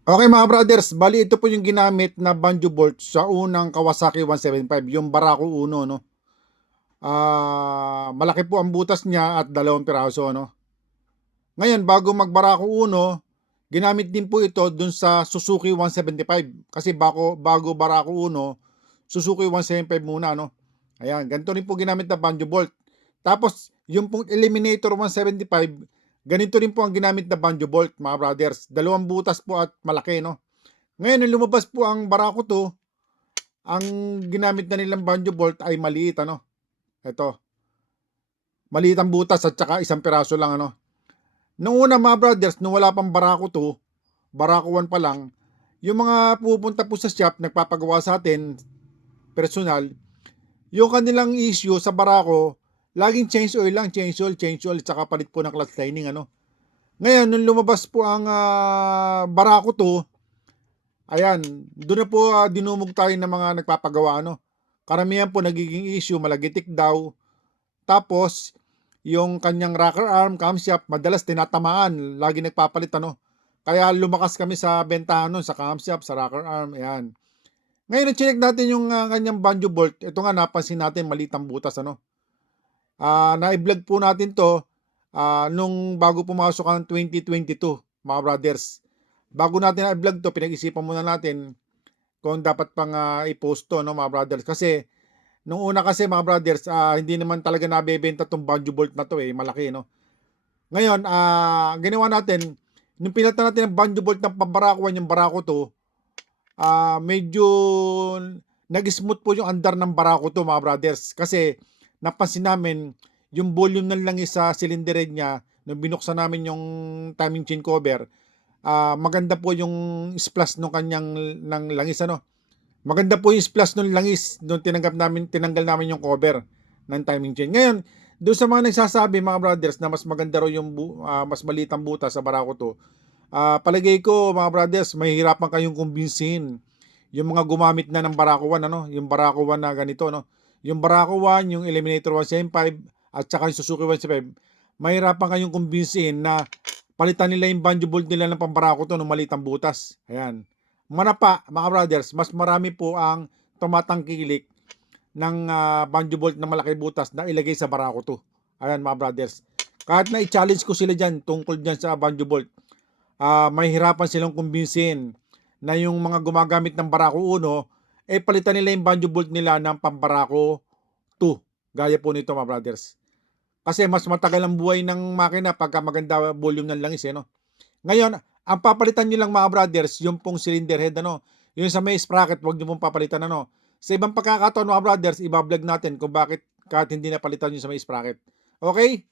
Okay mga brothers, bali ito po yung ginamit na banjo bolt sa unang Kawasaki 175, yung Barako Uno, no? Malaki po ang butas niya at 2 piraso, no? Ngayon, bago mag Barako Uno, ginamit din po ito dun sa Suzuki 175. Kasi bago Barako Uno, Suzuki 175 muna, no? Ayan, ganito rin po ginamit na banjo bolt. Tapos, yung pong Eliminator 175, ganito rin po ang ginamit na banjo bolt, mga brothers. 2 butas po at malaki, no? Ngayon, nung lumabas po ang Barako 2, ang ginamit na nilang banjo bolt ay maliit, ano? Ito, maliit ang butas at saka 1 piraso lang, ano? Nung una mga brothers, nung wala pang Barako 2, Barako 1 pa lang, yung mga pupunta po sa shop, nagpapagawa sa atin, personal, yung kanilang issue sa Barako, laging change oil lang, change oil, saka palit po ng clutch lining, ano? Ngayon, nung lumabas po ang Barako 2, ayan, doon na po dinumog tayo ng mga nagpapagawa, ano. Karamihan po nagiging issue, malagitik daw. Tapos, yung kanyang rocker arm, camshaft, madalas tinatamaan, lagi nagpapalit, ano. Kaya lumakas kami sa bentahan nun, sa camshaft, sa rocker arm, ayan. Ngayon, check natin yung kanyang banjo bolt. Ito nga, napansin natin, maliit ang butas, ano. Na-vlog po natin to nung bago pumasok ang 2022, mga brothers. Bago natin na-vlog to, pinag-isipan muna natin kung dapat pang i-post to, no, mga brothers. Kasi nung una kasi mga brothers, hindi naman talaga nabebenta tong banjo bolt na to, malaki, no. Ngayon, ginawa natin, nung pinalitan natin ng banjo bolt ng Barako 1, yung Barako 2, medyo nag-smooth po yung andar ng Barako 2, mga brothers. Kasi napansin namin yung volume ng langis sa cylinder head niya nung binuksan namin yung timing chain cover. Maganda po yung splash ng kanyang ng langis, ano. Maganda po yung splash ng langis nung tinanggal namin yung cover ng timing chain. Ngayon, doon sa mga nagsasabi mga brothers na mas maganda raw yung mas maliit ang butas sa Barako 2, palagay ko mga brothers, mahihirapan kayong kumbinsihin yung mga gumamit na ng Barako 1, ano, yung Barako 1 na ganito, no. Yung Barako 1, yung Eliminator 175 at saka yung Suzuki 175, mahirapan kayong kumbinsihin na palitan nila yung banjo bolt nila ng pambarako to ng maliit ang butas. Ayan. Manapa, mga brothers, mas marami po ang tumatangkilik ng banjo bolt na malaki butas na ilagay sa Barako 2. Ayan mga brothers. Kahit na i-challenge ko sila dyan tungkol dyan sa banjo bolt, may hirapan silang kumbinsin na yung mga gumagamit ng Barako 1, palitan nila yung banjo bolt nila ng pambarako 2. Gaya po nito mga brothers. Kasi mas matagal ang buhay ng makina pagka maganda volume ng langis, no? Ngayon, ang papalitan nyo lang mga brothers, yung pong cylinder head, ano? Yung sa may sprocket, wag nyo pong papalitan, ano? Sa ibang pagkakataon mga brothers, ibablog natin kung bakit kahit hindi napalitan nyo sa may sprocket. Okay?